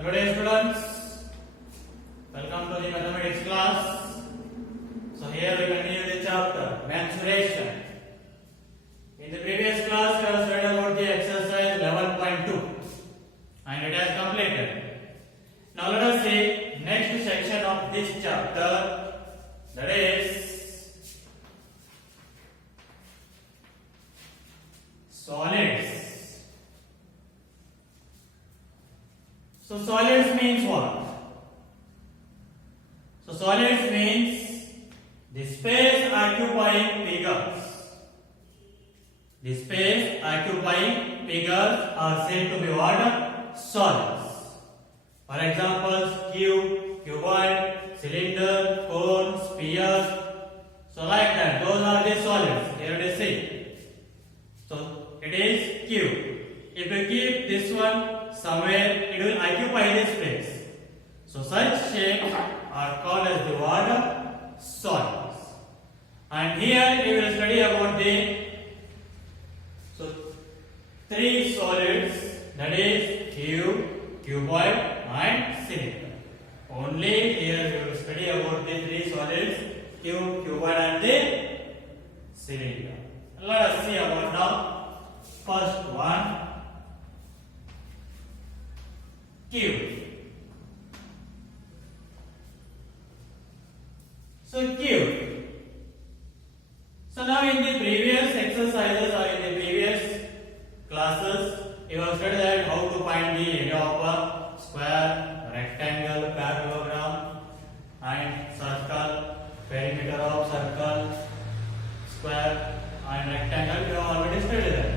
Hello dear students, welcome to the mathematics class. So here we continue the chapter mensuration. In the previous class we have studied about the exercise 11.2 and it has completed. Now let us see next section of this chapter, that is solids. So solids means what? So solids means the space occupying figures. The space occupying figures are said to be what? Solids. For example, cube, cuboid, cylinder, cone, spheres. So like that, those are the solids. Here it is see. So it is cube. If you keep this one somewhere, it will occupy this space. So such shapes are called as the what? Solids. And here we will study about the three solids, that is cube, cuboid and cylinder. Only here we will study about the three solids, cube, cuboid and the cylinder. Let us see about now first one, cube. So cube. So now in the previous exercises or in the previous classes, you have studied that how to find the area of a square, rectangle, parallelogram and circle, perimeter of circle, square and rectangle. You have already studied that.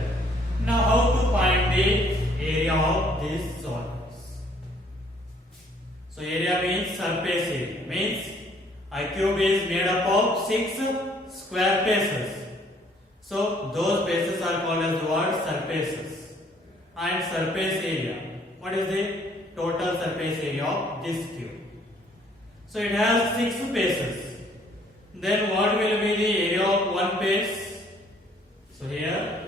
Now how to find the area of these solids. So area means surface area, means a cube is made up of 6 square faces. So those faces are called as the word surfaces. And surface area, what is the total surface area of this cube? So it has 6 faces. Then what will be the area of one face? So here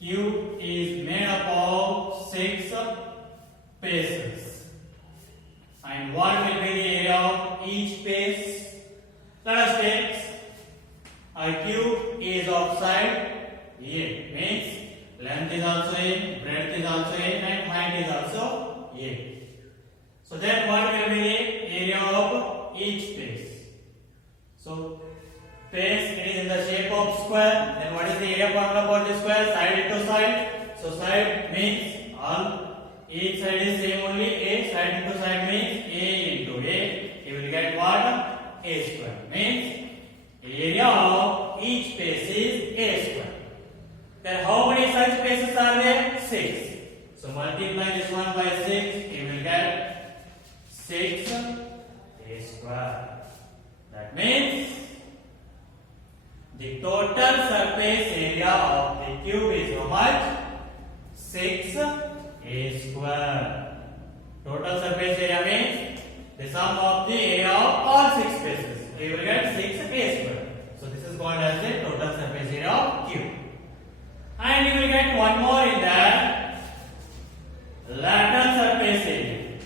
cube is made up of 6 faces. And what will be the area of each face? Let us take a cube is of side A, means length is also A, breadth is also A and height is also A. So then what will be the area of each face? So face, it is in the shape of square. Then what is the area formula for the square? Side into side. So side means each side is same only A. Side into side means A into A. You will get what? A square. Means area of each face is A square. Then how many such faces are there? 6. So multiply this one by 6. You will get 6 A square. That means the total surface area of the cube is how much? 6 A square. Total surface area means the sum of the area of all 6 faces. So you will get 6 A square. So this is called as the total surface area of cube. And you will get one more in that, lateral surface area.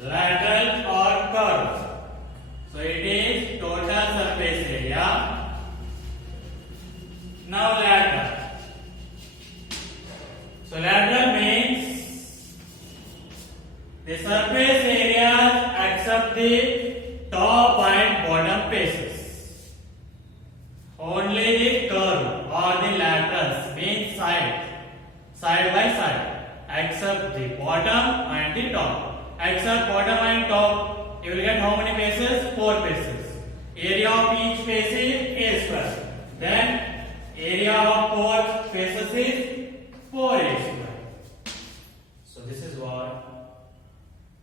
Lateral or curve. So it is total surface area. Now lateral. So lateral means the surface areas except the top and bottom faces. Only the curve or the laterals means side by side, except the bottom and the top. Except bottom and top, you will get how many faces? 4 faces. Area of each face is A square. Then area of 4 faces is 4A square. So this is what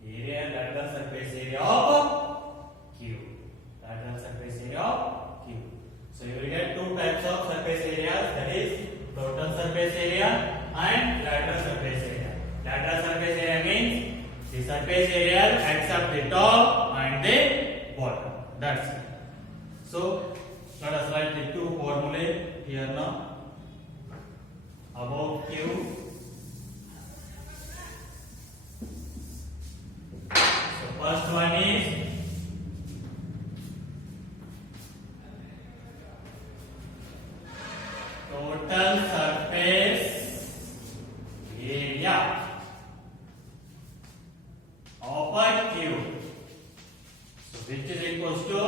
area, lateral surface area of cube. Lateral surface area of cube. So you will get 2 types of surface areas, that is total surface area and lateral surface area. Lateral surface area means the surface area except the top and the bottom. That's it. So let us write the two formulae here now. Above Q. So first one is total surface area of a cube. So which is equals to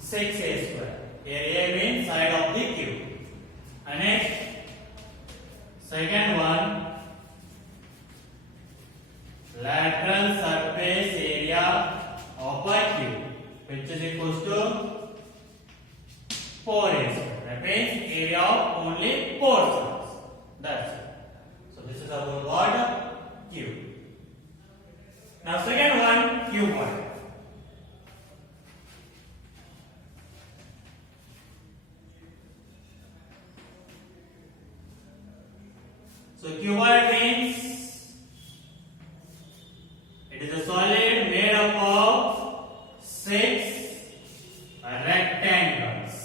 6a square. Area means side of the cube. And next, second one, lateral surface area of a cube, which is equals to 4a square. That means area of only 4 sides. That's it. So this is our word cube. Now second one, cuboid. So cuboid means it is a solid made up of 6 rectangles.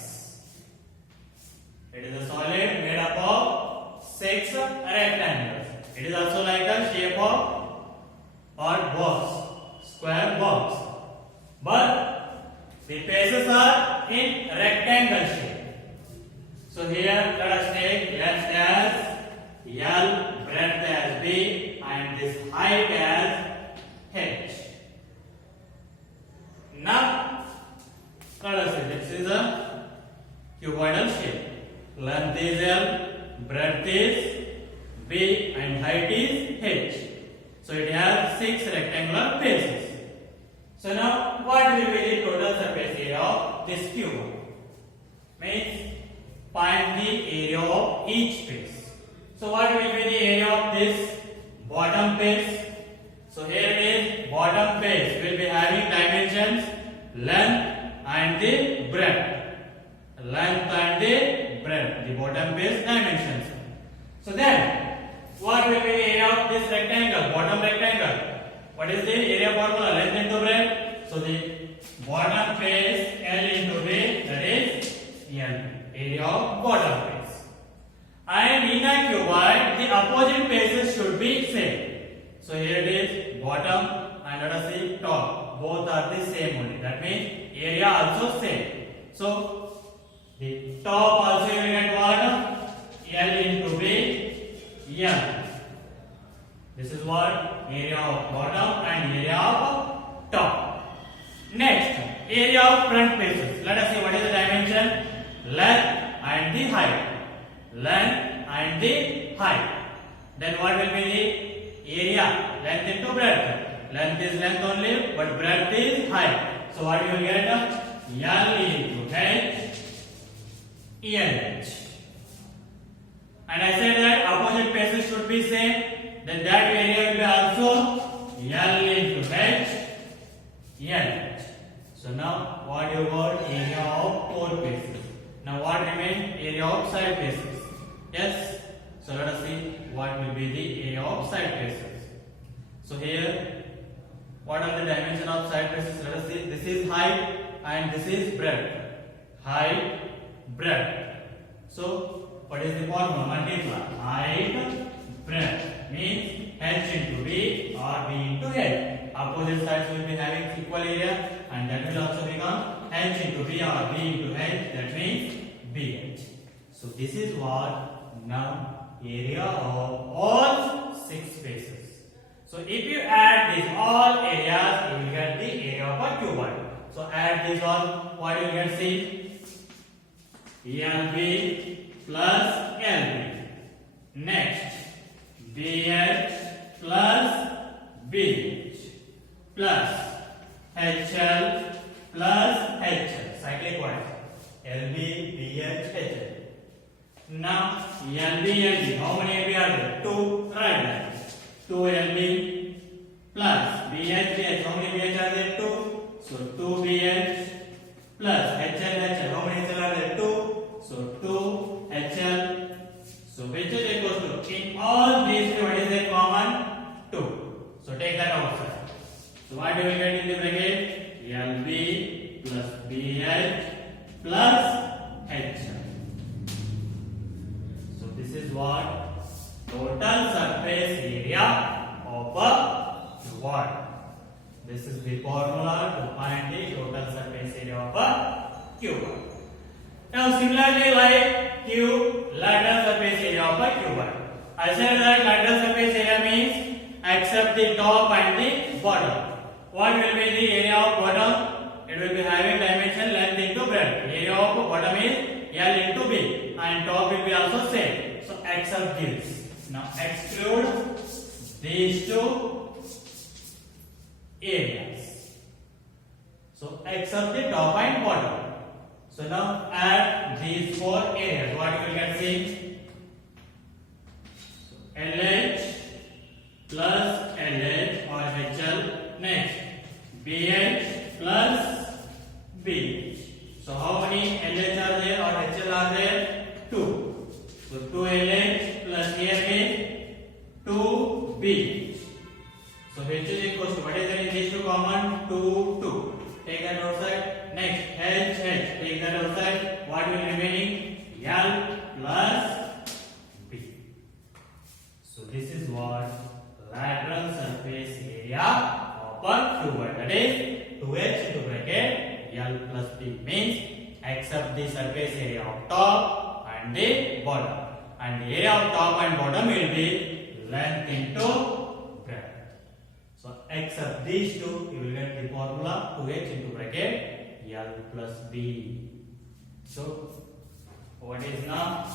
It is a solid made up of 6 rectangles. It is also like a shape of or box, square box. But the faces are in rectangle shape. So here let us take length as L, breadth as B, and this height as H. Now let us say this is a cuboidal shape. Length is L, breadth is B, and height is H. So it has 6 rectangular faces. So now what will be the total surface area of this cube? Means find the area of each face. So what will be the area of this bottom face? So here it is, bottom face will be having dimensions length and the breadth. Length and the breadth, the bottom face dimensions. So then what will be the area of this rectangle, bottom rectangle? What is the area formula? Length into breadth. So the bottom face L into B, that is L, area of bottom face. And in a cuboid, the opposite faces should be same. So here it is bottom and let us see top. Both are the same only. That means area also same. So the top also you will get what? L into B, L. This is what area of bottom and area of top. Next, area of front faces. Let us see what is the dimension, length and the height. Length and the height. Then what will be the area? Length into breadth. Length is length only, but breadth is height. So what you will get? L into H, LH. And I said that opposite faces should be same. Then that area will be also L into H, LH. So now what you got? Area of 4 faces. Now what remains? Area of side faces. Yes. So let us see what will be the area of side faces. So here, what are the dimensions of side faces? Let us see. This is height and this is breadth. Height, breadth. So what is the formula? Multiply. Height, breadth means H into B or B into H. Opposite sides will be having equal area, and that will also become H into B or B into H. That means BH. So this is what now area of all 6 faces. So if you add these all areas, you will get the area of a cuboid. So add these all. What you will get? See, LB plus LB. Next, BH plus BH plus HL plus HL. Cyclic wise. LB, BH, HL. Now LB, LB. How many LB are there? 2, right there. 2 LB plus BH, BH. How many BH are there? 2. So 2 BH plus HL, HL. How many HL are there? 2. So 2 HL. So which is equal to, in all these three, what is the common? 2. So take that outside. So what you will get in the bracket? LB plus B BH plus HL. So this is what total surface area of a cuboid. This is the formula to find the total surface area of a cuboid. Now similarly like cube, lateral surface area of a cuboid. I said that lateral surface area means except the top and the bottom. What will be the area of bottom? It will be having dimension length into breadth. Area of bottom is L into B and top will be also same. So except this. Now exclude these two areas. So except the top and bottom. So now add these four areas. What you will get see? So LH plus LH or HL. Next BH plus BH. So how many LH are there or HL are there? 2. So 2 LH plus here is 2 BH. So which is equals to what is there in these two common? 2 2. Take that outside. Next HH. Take that outside. What will remaining? L plus B. So this is what lateral surface area of a cuboid. That is 2h into bracket L plus B means except the surface area of top and the bottom. And the area of top and bottom will be length into breadth. So except these two, you will get the formula 2h into bracket L plus B. So what is now?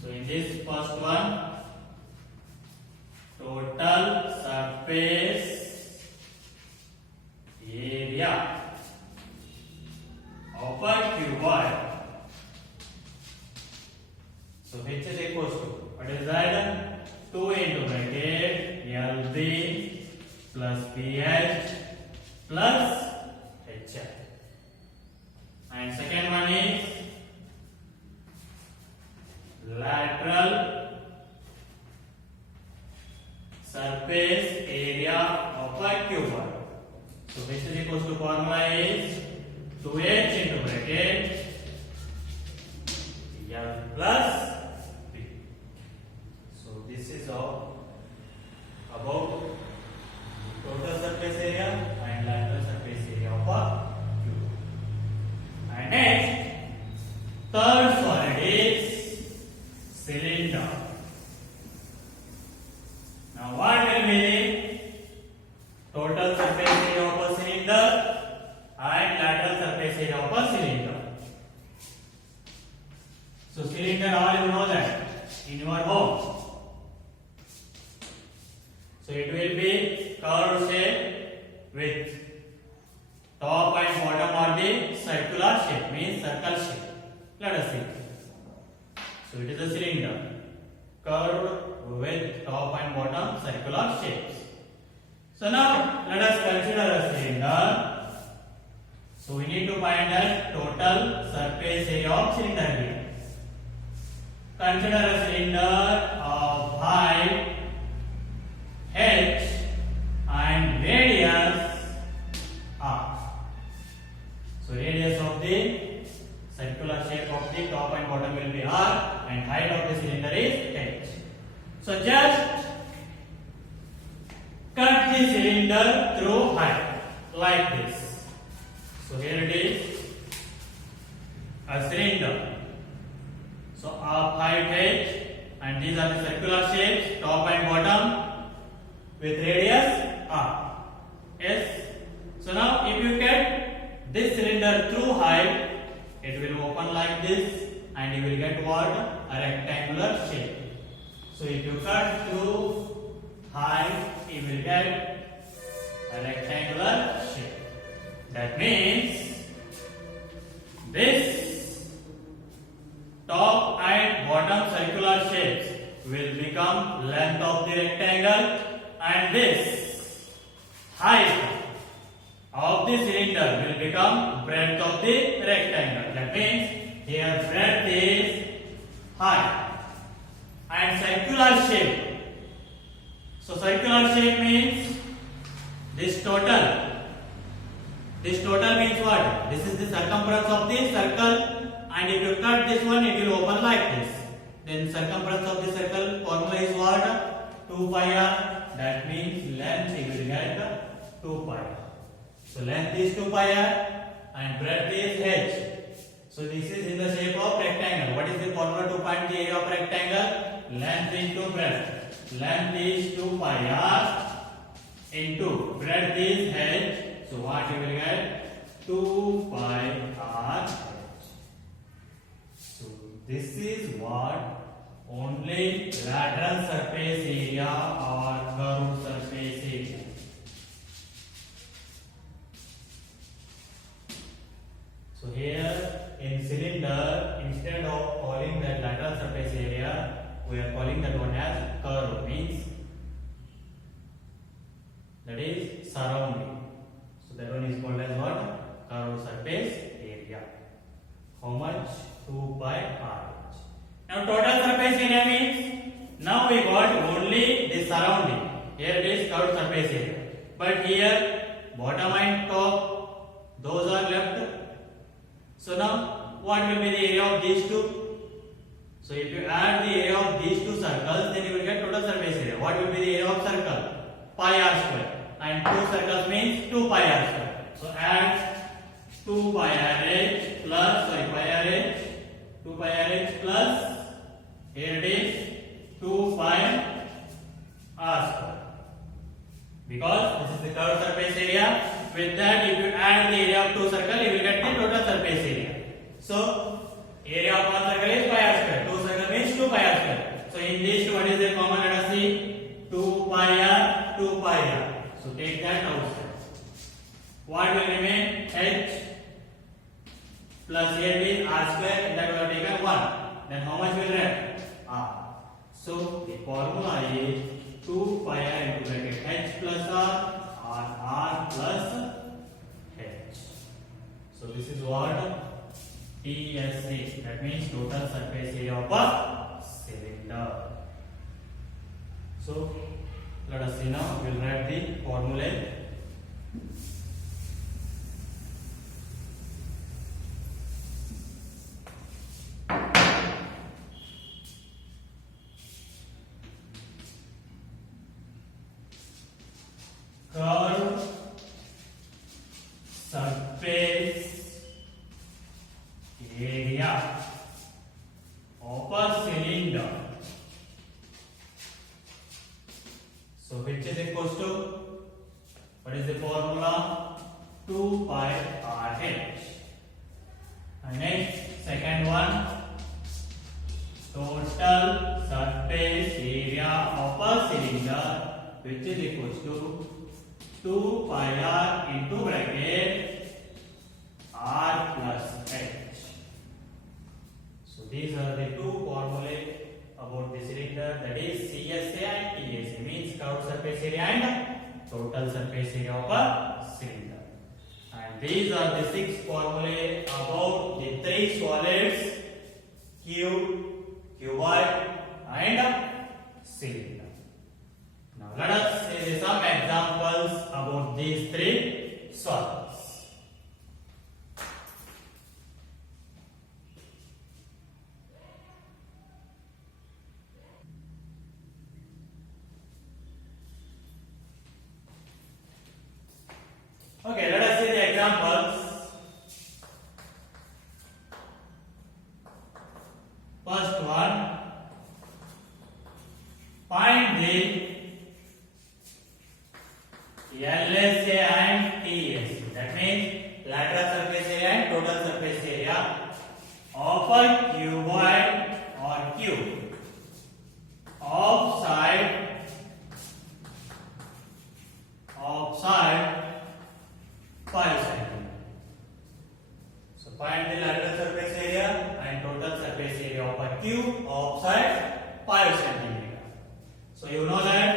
So in this first one, total surface area of a cuboid. So which is equals to what is that? 2 into bracket LB plus BH plus HL. And second one is lateral surface area of a cuboid. So which is equals to formula is 2h into bracket L plus B. So this is all about total surface area and lateral surface area of a cuboid. And next, third solid is cylinder. Now what will be the total surface area of a cylinder and lateral surface area of a cylinder? So cylinder, all you know that in your home. So it will be curved shape with top and bottom are the circular shape, means circle shape. Let us see. So it is a cylinder curved with top and bottom circular shapes. So now let us consider a cylinder. So we need to find the total surface area of cylinder here. Consider a cylinder of height h and radius r. So radius of the circular shape of the top and bottom will be r and height of the cylinder is h. So just cut the cylinder through height like this. So here it is a cylinder. So of height h and these are the circular shapes top and bottom with radius r. Yes. So now if you get this cylinder through height, it will open like this and you will get what? A rectangular shape. So if you cut through height, you will get a rectangular shape. That means this top and bottom circular shapes will become length of the rectangle and this height of the cylinder will become breadth of the rectangle. That means here breadth is height and circular shape. So circular shape means this total means what? This is the circumference of the circle, and if you cut this one, it will open like this. Then circumference of the circle formula is what? 2 pi r. That means length you will get 2 pi r. So length is 2 pi r and breadth is h. So this is in the shape of rectangle. What is the formula to find the area of rectangle? Length into breadth. Length is 2 pi r into breadth is h. So what you will get? 2 pi r h. So this is what only lateral surface area or curved surface area. So here in cylinder, instead of calling that lateral surface area, we are calling that one as curve, means that is surrounding. So that one is called as what? Curved surface area. How much? 2 pi r h. Now total surface area means, now we got only the surrounding. Here it is curved surface area. But here bottom and top, those are left. So now what will be the area of these two? So if you add the area of these two circles, then you will get total surface area. What will be the area of circle? Pi r square. And two circles means 2 pi r square. So add 2 pi r h plus, pi r h, 2 pi r h plus, here it is 2 pi r square. Because this is the curved surface area. With that, if you add the area of two circles, you will get the total surface area. So area of one circle is pi r square. Two circle means 2 pi r square. So in these two, what is the common? Let us see. 2 pi r, 2 pi r. So take that outside. What will remain? H plus here is r square, and that we have taken 1. Then how much will remain? R. So the formula is 2 pi r into bracket h plus r or r plus h. So this is what TSA, that means total surface area of a cylinder. So let us see now, we will write the formula. Curved surface area of a cylinder. So which is equals to, what is the formula? 2 pi r h. And next, second one, total surface area of a cylinder, which is equals to 2 pi r into bracket r plus h. So these are the two formulae about the cylinder, that is CSA and TSA, means curved surface area and total surface area of a cylinder. And these are the 6 formulae about the 3 solids, cube, cuboid and cylinder. Now let us see some examples about these 3 solids. Okay, let us see the examples. First one, find the LSA and TSA, that means lateral surface area and total surface area of a cuboid or cube of side 5 cm. So find the lateral surface area and total surface area of a cube of side 5 cm. So you know that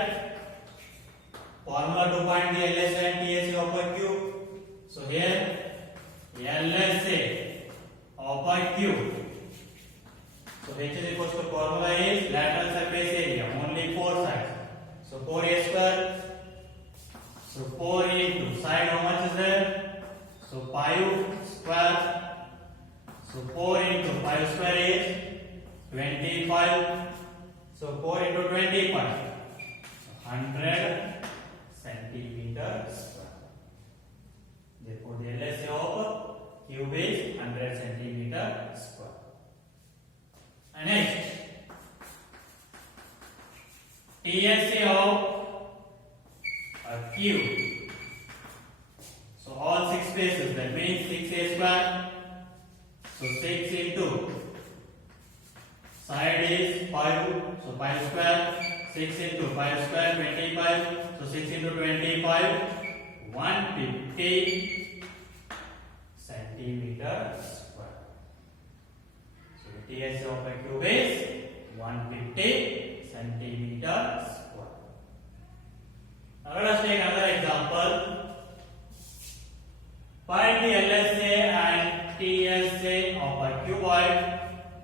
So 4 into 25. 100 centimeter square. Therefore, the LSA of cube is 100 centimeter square. And next, TSA of a cube. So all 6 spaces, that means 6a square. So 6 into side is 5, so 5 square. 6 into 5 square, 25. So 6 into 25, 150 centimeter square. So the TSA of a cube is 150 centimeter square. Now let us take another example. Find the LSA and TSA of a cuboid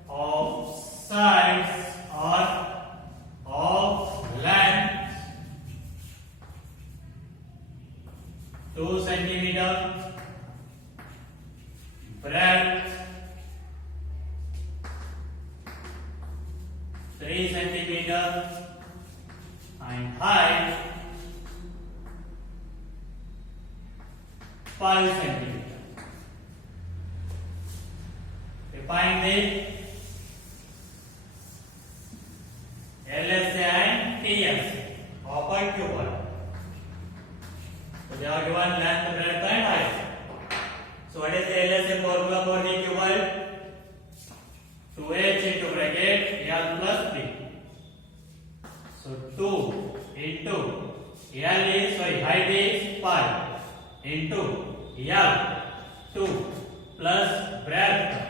of sides or of length 2 centimeter, breadth 3 centimeter, and height 5 centimeter. Find the LSA and TSA of a cuboid. So they are given length, breadth and height. So what is the LSA formula for the cuboid? 2h into bracket L plus 3. So 2 into L is, height is 5 into L 2 plus breadth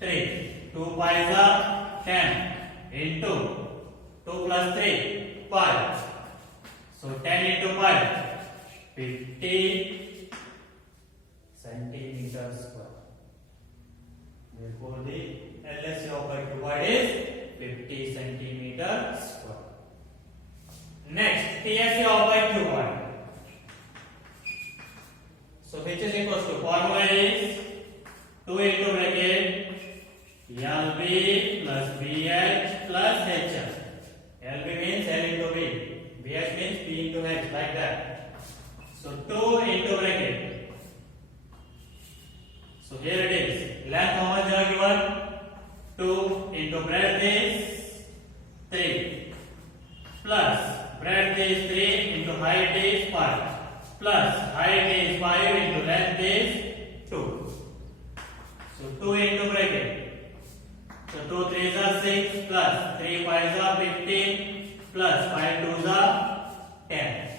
3. 2 5s are 10 into 2 plus 3, 5. So 10 into 5, 50 centimeter square. Therefore, the LSA of a cuboid is 50 centimeter square. Next, TSA of a cuboid. So which is equals to, formula is 2 into bracket LB plus BH plus HL. LB means L into B. BH means P into H, like that. So 2 into bracket. So here it is. Length how much are given? 2 into breadth is 3. Plus breadth is 3 into height is 5. Plus height is 5 into length is 2. So 2 into bracket. So 2 3s are 6 plus 3 5s are 15 plus 5 2s are 10.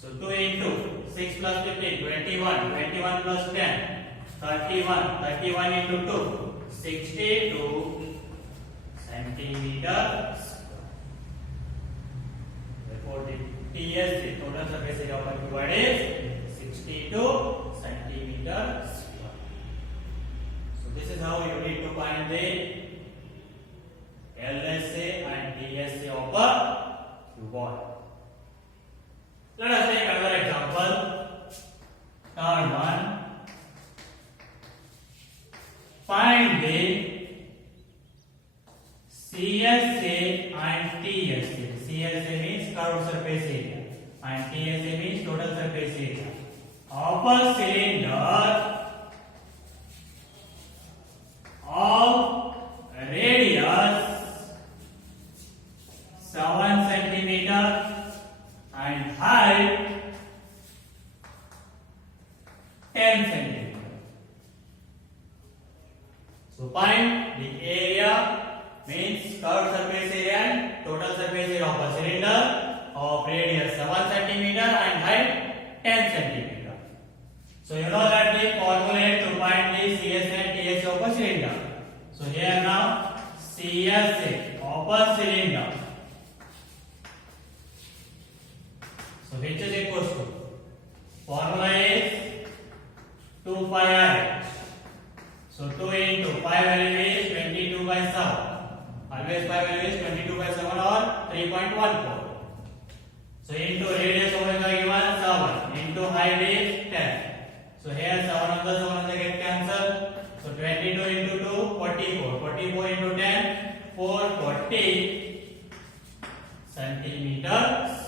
So 2 into 6 plus 15, 21, 21 plus 10, 31, 31 into 2, 62 centimeter square. Therefore, the TS, the total surface area of a cuboid is 62 centimeter square. So this is how you need to find the LSA and TSA of a cuboid. Let us take another example. Third one. Find the CSA and TSA. CSA means curved surface area and TSA means total surface area of a cylinder of radius 7 centimeter and height 10 centimeter. So find the area, means curved surface area and total surface area of a cylinder of radius 7 centimeter and height 10 centimeter. So you know that the formula to find the CSA and TSA of a cylinder. So here now CSA of a cylinder. So which is equals to, formula is 2 pi r. So 2 into 5 value is 22 by 7. Always 5 value is 22 by 7 or 3.14. So into radius omega given 7 into height is 10. So here 7 on the get cancelled. So 22 into 2, 44. 44 into 10, 440 centimeters.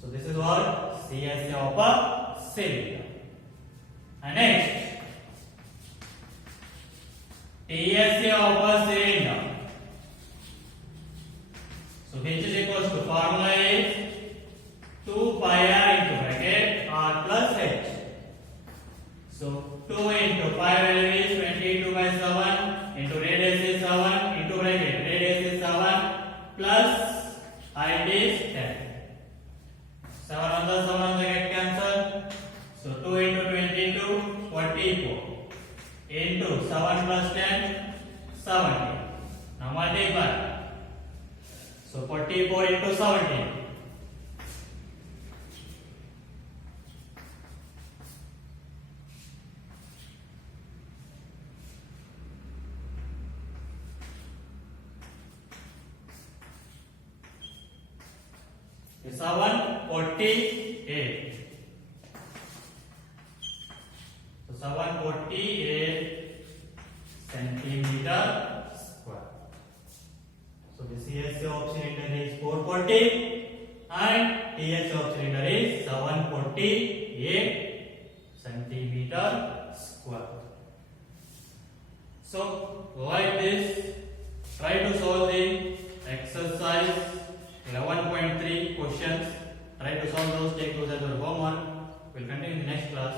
So this is what CSA of a cylinder. And next, TSA of a cylinder. So which is equals to formula is 2 pi r into bracket r plus h. So 2 into pi value is 22 by 7 into radius is 7 into bracket radius is 7 plus height is 10. 7 on the 7 on the get cancel. So 2 into 22 44 into 7 plus 10 70. Now multiply. So 44 into 17. Is 748. So 748 centimeter square. So the CSA of cylinder is 440 and TSA of cylinder is 748 centimeter square. So like this, try to solve the exercise 11.3 questions. Try to solve those, take those as your homework. We'll continue in the next class.